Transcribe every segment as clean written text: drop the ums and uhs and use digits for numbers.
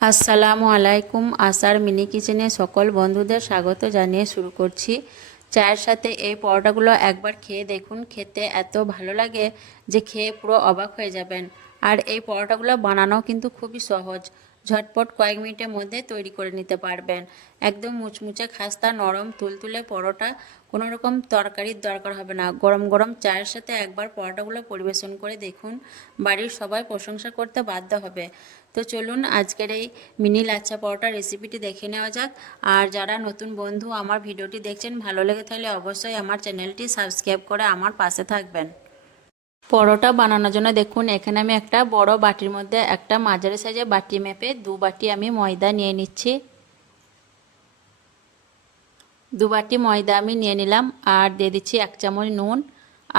আসসালামু আলাইকুম। আসার মিনি কিচেনে সকল বন্ধুদের স্বাগত জানিয়ে শুরু করছি। চায়ের সাথে এই পরোটাগুলো একবার খেয়ে দেখুন, খেতে এত ভালো লাগে যে খেয়ে পুরো অবাক হয়ে যাবেন। আর এই পরোটাগুলো বানানো কিন্তু খুবই সহজ, ঝটপট কয়েক মিনিটের মধ্যে তৈরি করে নিতে পারবেন। একদম মুচমুচে খাস্তা নরম তুলতুলে পরোটা, কোনো রকম তরকারির দরকার হবে না। গরম গরম চায়ের সাথে একবার পরোটাগুলো পরিবেশন করে দেখুন, বাড়ির সবাই প্রশংসা করতে বাধ্য হবে। তো চলুন আজকের এই মিনি লাচ্ছা পরোটা রেসিপিটি দেখে নেওয়া যাক। আর যারা নতুন বন্ধু আমার ভিডিওটি দেখছেন, ভালো লেগে থাকলে অবশ্যই আমার চ্যানেলটি সাবস্ক্রাইব করে আমার পাশে থাকবেন। পরোটা বানানোর জন্য দেখুন, এখানে আমি একটা বড় বাটির মধ্যে একটা মাঝারি সাইজের বাটি মেপে 2 বাটি আমি ময়দা নিয়ে নিচ্ছি। 2 বাটি ময়দা আমি নিয়ে নিলাম। আর দিয়ে দিচ্ছি 1 চামচ নুন,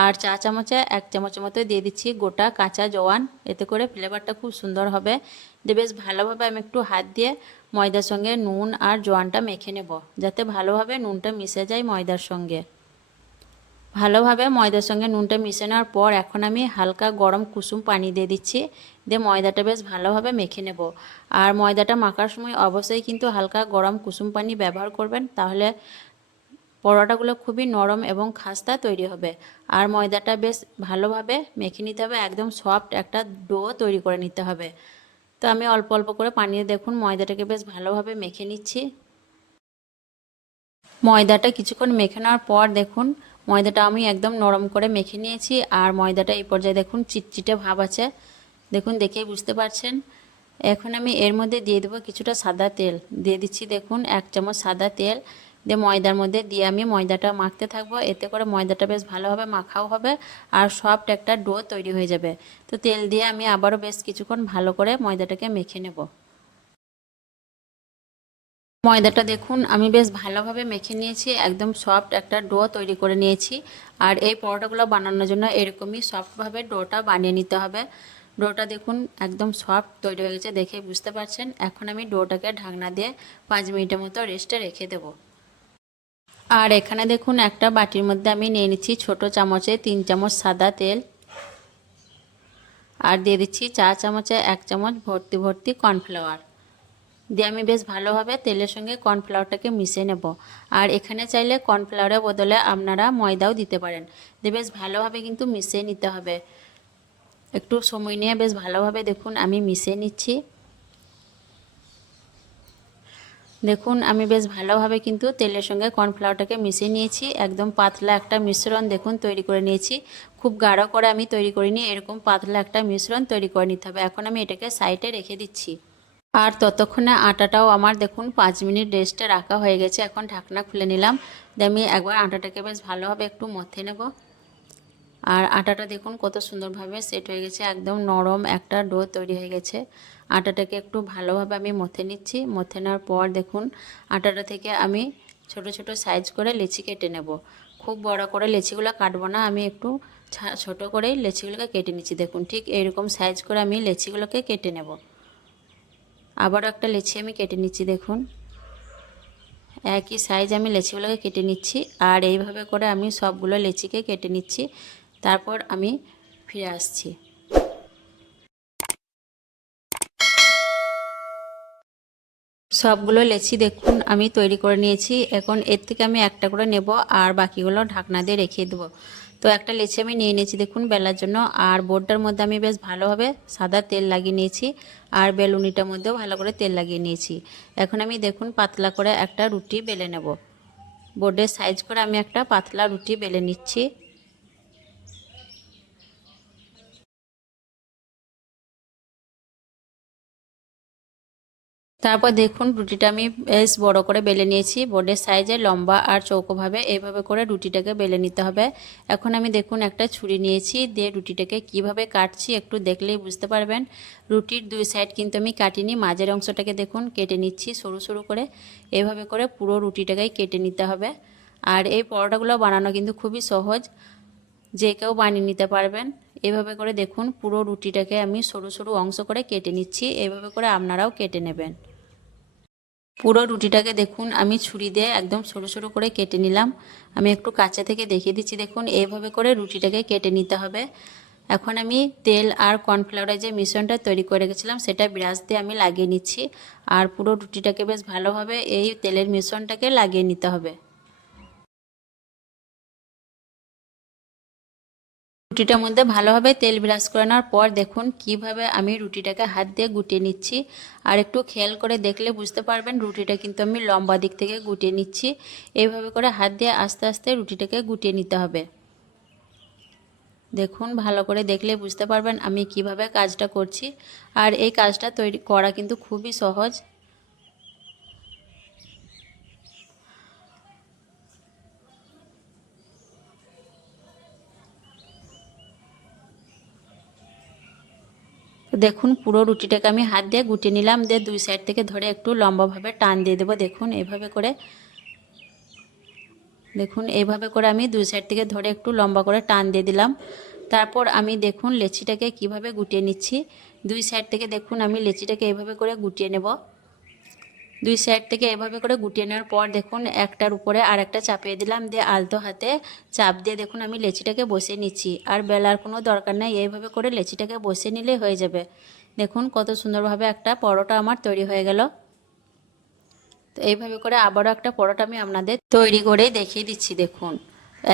আর চা চামচে 1 চামচের মতো দিয়ে দিচ্ছি গোটা কাঁচা জোয়ান। এতে করে ফ্লেভারটা খুব সুন্দর হবে। দিয়ে বেশ ভালোভাবে আমি একটু হাত দিয়ে ময়দার সঙ্গে নুন আর জোয়ানটা মেখে নেব, যাতে ভালোভাবে নুনটা মিশে যায় ময়দার সঙ্গে। ভালোভাবে ময়দার সঙ্গে নুনটা মিশে নেওয়ার পর এখন আমি হালকা গরম কুসুম পানি দিয়ে দিচ্ছি। দিয়ে ময়দাটা বেশ ভালোভাবে মেখে নেব। আর ময়দাটা মাখার সময় অবশ্যই কিন্তু হালকা গরম কুসুম পানি ব্যবহার করবেন, তাহলে পরোটাগুলো খুবই নরম এবং খাস্তা তৈরি হবে। আর ময়দাটা বেশ ভালোভাবে মেখে নিতে হবে, একদম সফট একটা ডো তৈরি করে নিতে হবে। তো আমি অল্প অল্প করে পানি দিয়ে দেখুন ময়দাটাকে বেশ ভালোভাবে মেখে নিচ্ছি। ময়দাটা কিছুক্ষণ মেখে নেওয়ার পর দেখুন ময়দাটা আমি একদম নরম করে মেখে নিয়েছি। আর ময়দাটা এই পর্যায়ে দেখুন চিটচিটে ভাব আছে, দেখুন দেখেই বুঝতে পারছেন। এখন আমি এর মধ্যে দিয়ে দেবো কিছুটা সাদা তেল। দিয়ে দিচ্ছি দেখুন 1 চামচ সাদা তেল। দিয়ে ময়দার মধ্যে দিয়ে আমি ময়দাটা মাখতে থাকবো, এতে করে ময়দাটা বেশ ভালোভাবে মাখাও হবে আর সফট একটা ডো তৈরি হয়ে যাবে। তো তেল দিয়ে আমি আবারও বেশ কিছুক্ষণ ভালো করে ময়দাটাকে মেখে নেব। ময়দাটা দেখুন আমি বেশ ভালোভাবে মেখে নিয়েছি, একদম সফট একটা ডো তৈরি করে নিয়েছি। আর এই পরোটাগুলো বানানোর জন্য এরকমই সফটভাবে ডোটা বানিয়ে নিতে হবে। ডোটা দেখুন একদম সফট তৈরি হয়ে গেছে, দেখে বুঝতে পারছেন। এখন আমি ডোটাকে ঢাকনা দিয়ে 5 মিনিটের মতো রেস্টে রেখে দেব। আর এখানে দেখুন একটা বাটির মধ্যে আমি নিয়ে নিচ্ছি ছোটো চামচে 3 চামচ সাদা তেল। আর দিয়ে দিচ্ছি চা চামচে 1 চামচ ভর্তি ভর্তি কর্নফ্লাওয়ার। দিয়ে আমি বেশ ভালোভাবে তেলের সঙ্গে কর্নফ্লাওয়ারটাকে মিশিয়ে নেব। আর এখানে চাইলে কর্নফ্লাওয়ারের বদলে আপনারা ময়দাও দিতে পারেন। দিয়ে বেশ ভালোভাবে কিন্তু মিশিয়ে নিতে হবে। একটু সময় নিয়ে বেশ ভালোভাবে দেখুন আমি মিশিয়ে নিচ্ছি। দেখুন আমি বেশ ভালোভাবে কিন্তু তেলের সঙ্গে কর্নফ্লাওয়ারটাকে মিশিয়ে নিয়েছি। একদম পাতলা একটা মিশ্রণ দেখুন তৈরি করে নিয়েছি। খুব গাঢ় করে আমি তৈরি করিনি, এরকম পাতলা একটা মিশ্রণ তৈরি করে নিতে হবে। এখন আমি এটাকে সাইডে রেখে দিচ্ছি। আর ততক্ষণে আটাটাও আমার দেখুন 5 মিনিট রেস্টে রাখা হয়ে গেছে। এখন ঢাকনা খুলে নিলাম। দিয়ে আমি একবার আটাটাকে বেশ ভালোভাবে একটু মথে নেব। আর আটাটা দেখুন কত সুন্দরভাবে সেট হয়ে গেছে, একদম নরম একটা ডো তৈরি হয়ে গেছে। আটাটাকে একটু ভালোভাবে আমি মথে নিচ্ছি। মথে নেওয়ার পর দেখুন আটাটা থেকে আমি ছোট ছোট সাইজ করে লেচি কেটে নেব। খুব বড় করে লেচিগুলো কাটবো না, আমি একটু ছোট করেই লেচিগুলোকে কেটে নিচ্ছি। দেখুন ঠিক এইরকম সাইজ করে আমি লেচিগুলোকে কেটে নেব। আবারও একটা লেচি আমি কেটে নিচ্ছি। দেখুন একই সাইজ আমি লেচিগুলোকে কেটে নিচ্ছি। আর এইভাবে করে আমি সবগুলো লেচিকে কেটে নিচ্ছি, তারপর আমি ফিরে আসছি। সবগুলো লেচি দেখুন আমি তৈরি করে নিয়েছি। এখন এর থেকে আমি একটা করে নেব আর বাকিগুলো ঢাকনা দিয়ে রেখে দেবো। তো একটা লেচি আমি নিয়ে নিয়েছি দেখুন বেলার জন্য। আর বোর্ডটার মধ্যে আমি বেশ ভালোভাবে সাদা তেল লাগিয়ে নিয়েছি। আর বেলুনিটার মধ্যেও ভালো করে তেল লাগিয়ে নিয়েছি। এখন আমি দেখুন পাতলা করে একটা রুটি বেলে নেব। বোর্ডের সাইজ করে আমি একটা পাতলা রুটি বেলে নিচ্ছি। তারপর দেখুন রুটিটা আমি বেশ বড় করে বেলে নিয়েছি। বোর্ডের সাইজে লম্বা আর চৌকোভাবে এইভাবে করে রুটিটাকে বেলে নিতে হবে। এখন আমি দেখুন একটা ছুরি নিয়েছি, দিয়ে রুটিটাকে কিভাবে কাটছি একটু দেখলেই বুঝতে পারবেন। রুটির 2 সাইড কিন্তু আমি কাটিনি, মাঝের অংশটাকে দেখুন কেটে নিচ্ছি সরু সরু করে। এইভাবে করে পুরো রুটিটাকেই কেটে নিতে হবে। আর এই পরোটাগুলো বানানো কিন্তু খুবই সহজ, যে কেউ বানিয়ে নিতে পারবেন। এভাবে করে দেখুন পুরো রুটিটাকে আমি সরু সরু অংশ করে কেটে নিচ্ছি। এইভাবে করে আপনারাও কেটে নেবেন। পুরো রুটিটাকে দেখুন আমি ছুরি দিয়ে একদম সরু সরু করে কেটে নিলাম। আমি একটু কাছে থেকে দেখিয়ে দিচ্ছি। দেখুন এইভাবে করে রুটিটাকে কেটে নিতে হবে। এখন আমি তেল আর কর্নফ্লাওয়ারের যে মিশ্রণটা তৈরি করে রেখেছিলাম সেটা ব্রাশ দিয়ে আমি লাগিয়ে নিচ্ছি। আর পুরো রুটিটাকে বেশ ভালোভাবে এই তেলের মিশ্রণটাকে লাগিয়ে নিতে হবে। রুটিটার মধ্যে ভালোভাবে তেল ব্রাশ করে নেওয়ার পর দেখুন কিভাবে আমি রুটিটাকে হাত দিয়ে গুটিয়ে নিচ্ছি। আর একটু খেয়াল করে দেখলে বুঝতে পারবেন রুটিটা কিন্তু আমি লম্বা দিক থেকে গুটিয়ে নিচ্ছি। এইভাবে করে হাত দিয়ে আস্তে আস্তে রুটিটাকে গুটিয়ে নিতে হবে। দেখুন ভালো করে দেখলে বুঝতে পারবেন আমি কিভাবে কাজটা করছি। আর এই কাজটা তৈরি করা কিন্তু খুবই সহজ। দেখুন পুরো রুটিটাকে আমি হাত দিয়ে গুটিয়ে নিলাম, দিয়ে দুই সাইড থেকে ধরে একটু লম্বাভাবে টান দিয়ে দেবো। দেখুন এইভাবে করে, দেখুন এইভাবে করে আমি দুই সাইড থেকে ধরে একটু লম্বা করে টান দিয়ে দিলাম। তারপর আমি দেখুন লেচিটাকে কিভাবে গুটিয়ে নিচ্ছি। দুই সাইড থেকে দেখুন আমি লেচিটাকে এইভাবে করে গুটিয়ে নেব। দুই সাইড থেকে এভাবে করে গুটিয়ে নেওয়ার পর দেখুন একটার উপরে আর একটা চাপিয়ে দিলাম, দিয়ে আলতো হাতে চাপ দিয়ে দেখুন আমি লেচিটাকে বসিয়ে নিচ্ছি। আর বেলার কোনো দরকার নেই, এইভাবে করে লেচিটাকে বসিয়ে নিলেই হয়ে যাবে। দেখুন কত সুন্দরভাবে একটা পরোটা আমার তৈরি হয়ে গেল। তো এইভাবে করে আবারও একটা পরোটা আমি আপনাদের তৈরি করে দেখিয়ে দিচ্ছি। দেখুন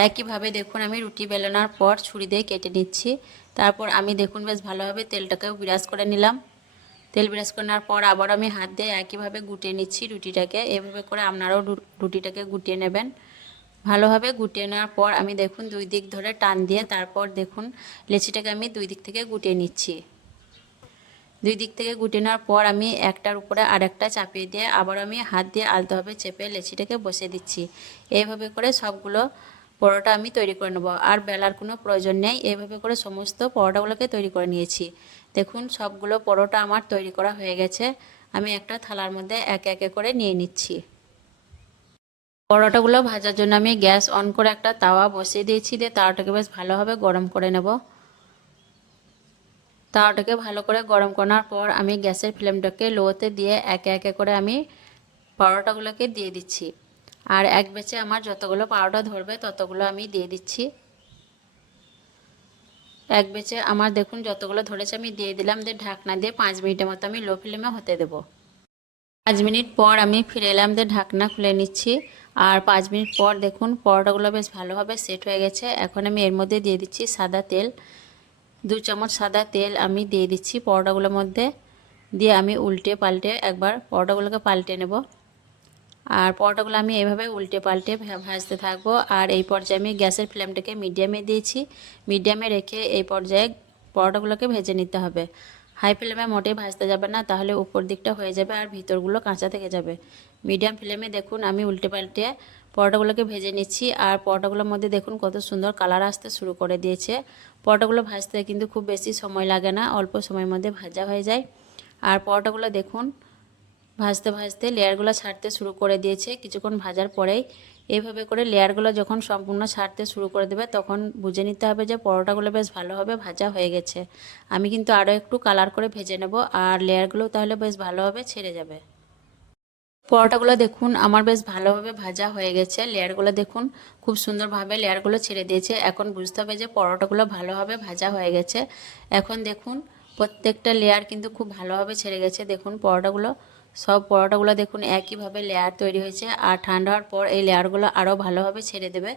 একইভাবে দেখুন আমি রুটি বেলানোর পর ছুরি দিয়ে কেটে নিচ্ছি। তারপর আমি দেখুন বেশ ভালোভাবে তেলটাকেও ব্রাশ করে নিলাম। তেল ব্রাশ করে নেওয়ার পর আবার আমি হাত দিয়ে একইভাবে গুটিয়ে নিচ্ছি রুটিটাকে। এভাবে করে আপনারাও রুটিটাকে গুটিয়ে নেবেন। ভালোভাবে গুটিয়ে নেওয়ার পর আমি দেখুন দুই দিক ধরে টান দিয়ে তারপর দেখুন লেচিটাকে আমি দুই দিক থেকে গুটিয়ে নিচ্ছি। দুই দিক থেকে গুটিয়ে নেওয়ার পর আমি একটার উপরে আরেকটা চাপিয়ে দিয়ে আবার আমি হাত দিয়ে আলতোভাবে চেপে লেচিটাকে বসিয়ে দিচ্ছি। এইভাবে করে সবগুলো পরোটা আমি তৈরি করে নেব। আর বেলার কোনো প্রয়োজন নেই, এইভাবে করে সমস্ত পরোটাগুলোকে তৈরি করে নিয়েছি। দেখুন সবগুলো পরোটা আমার তৈরি করা হয়ে গেছে। আমি একটা থালার মধ্যে একে একে করে নিয়ে নিচ্ছি। পরোটাগুলো ভাজার জন্য আমি গ্যাস অন করে একটা তাওয়া বসিয়ে দিয়েছি, দিয়ে তাওয়াটাকে বেশ ভালোভাবে গরম করে নেব। তাওয়াটাকে ভালো করে গরম করার পর আমি গ্যাসের ফ্লেমটাকে লোতে দিয়ে একে একে করে আমি পরোটাগুলোকে দিয়ে দিচ্ছি। আর এক ব্যাচে আমার যতগুলো পরোটা ধরবে ততগুলো আমি দিয়ে দিচ্ছি। এক ব্যাচে আমার দেখুন যতগুলো ধরেছে আমি দিয়ে দিলাম, দিয়ে ঢাকনা দিয়ে 5 মিনিটের মতো আমি লো ফ্লেমে হতে দেবো। 5 মিনিট পর আমি ফিরে এলাম, দিয়ে ঢাকনা খুলে নিচ্ছি। আর 5 মিনিট পর দেখুন পরোটাগুলো বেশ ভালোভাবে সেট হয়ে গেছে। এখন আমি এর মধ্যে দিয়ে দিচ্ছি সাদা তেল। 2 চামচ সাদা তেল আমি দিয়ে দিচ্ছি পরোটাগুলোর মধ্যে। দিয়ে আমি উল্টে পাল্টে একবার পরোটাগুলোকে পাল্টে নেব। আর পরোটাগুলো আমি এইভাবে উল্টে পাল্টে ভাজতে থাকবো। আর এই পর্যায়ে আমি গ্যাসের ফ্লেমটাকে মিডিয়ামে দিয়েছি। মিডিয়ামে রেখে এই পর্যায়ে পরোটাগুলোকে ভেজে নিতে হবে। হাই ফ্লেমে মোটেই ভাজতে যাবে না, তাহলে উপর দিকটা হয়ে যাবে আর ভিতরগুলো কাঁচা থেকে যাবে। মিডিয়াম ফ্লেমে দেখুন আমি উল্টে পাল্টে পরোটাগুলোকে ভেজে নিচ্ছি। আর পরোটাগুলোর মধ্যে দেখুন কত সুন্দর কালার আসতে শুরু করে দিয়েছে। পরোটাগুলো ভাজতে কিন্তু খুব বেশি সময় লাগে না, অল্প সময়ের মধ্যে ভাজা হয়ে যায়। আর পরোটাগুলো দেখুন ভাজতে ভাজতে লেয়ারগুলো ছাড়তে শুরু করে দিয়েছে। কিছুক্ষণ ভাজার পরেই এইভাবে করে লেয়ারগুলো যখন সম্পূর্ণ ছাড়তে শুরু করে দেবে তখন বুঝে নিতে হবে যে পরোটাগুলো বেশ ভালোভাবে ভাজা হয়ে গেছে। আমি কিন্তু আরও একটু কালার করে ভেজে নেব, আর লেয়ারগুলো তাহলে বেশ ভালোভাবে ছেড়ে যাবে। পরোটাগুলো দেখুন আমার বেশ ভালোভাবে ভাজা হয়ে গেছে। লেয়ারগুলো দেখুন খুব সুন্দরভাবে লেয়ারগুলো ছেড়ে দিয়েছে। এখন বুঝতে হবে যে পরোটাগুলো ভালোভাবে ভাজা হয়ে গেছে। এখন দেখুন প্রত্যেকটা লেয়ার কিন্তু খুব ভালোভাবে ছেড়ে গেছে। দেখুন সব পরোটাগুলো দেখুন একইভাবে লেয়ার তৈরি হয়েছে। আর ঠান্ডা হওয়ার পর এই লেয়ারগুলো আরও ভালোভাবে ছেড়ে দেবে।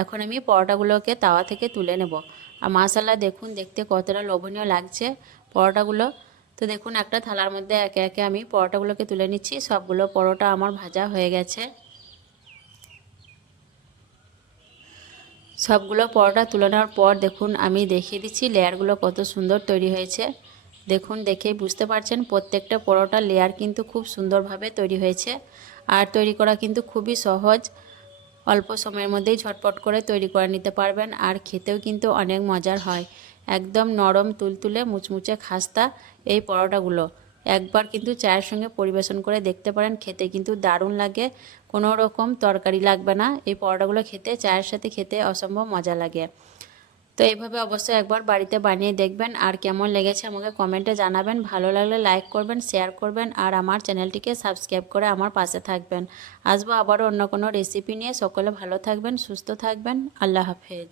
এখন আমি পরোটাগুলোকে তাওয়া থেকে তুলে নেব। আর মাশাআল্লাহ দেখুন দেখতে কতটা লোভনীয় লাগছে পরোটাগুলো। তো দেখুন একটা থালার মধ্যে একে একে আমি পরোটাগুলোকে তুলে নিচ্ছি। সবগুলো পরোটা আমার ভাজা হয়ে গেছে। সবগুলো পরোটা তুলে নেওয়ার পর দেখুন আমি দেখিয়ে দিচ্ছি লেয়ারগুলো কত সুন্দর তৈরি হয়েছে। দেখুন দেখেই বুঝতে পারছেন প্রত্যেকটা পরোটা লেয়ার কিন্তু খুব সুন্দরভাবে তৈরি হয়েছে। আর তৈরি করা কিন্তু খুবই সহজ, অল্প সময়ের মধ্যেই ঝটপট করে তৈরি করে নিতে পারবেন। আর খেতেও কিন্তু অনেক মজার হয়, একদম নরম তুলতুলে মুচমুচে খাস্তা এই পরোটাগুলো। একবার কিন্তু চায়ের সঙ্গে পরিবেশন করে দেখতে পারেন, খেতে কিন্তু দারুণ লাগে, কোনো রকম তরকারি লাগবে না। এই পরোটাগুলো খেতে চায়ের সাথে খেতে অসম্ভব মজা লাগে। তো এইভাবে অবশ্যই একবার বাড়িতে বানিয়ে দেখবেন। আর কেমন লেগেছে আমাকে কমেন্টে জানাবেন। ভালো লাগলে লাইক করবেন, শেয়ার করবেন, আর আমার চ্যানেলটিকে সাবস্ক্রাইব করে আমার পাশে থাকবেন। আসবো আবারও অন্য কোনো রেসিপি নিয়ে। সকলে ভালো থাকবেন, সুস্থ থাকবেন। আল্লাহ হাফেজ।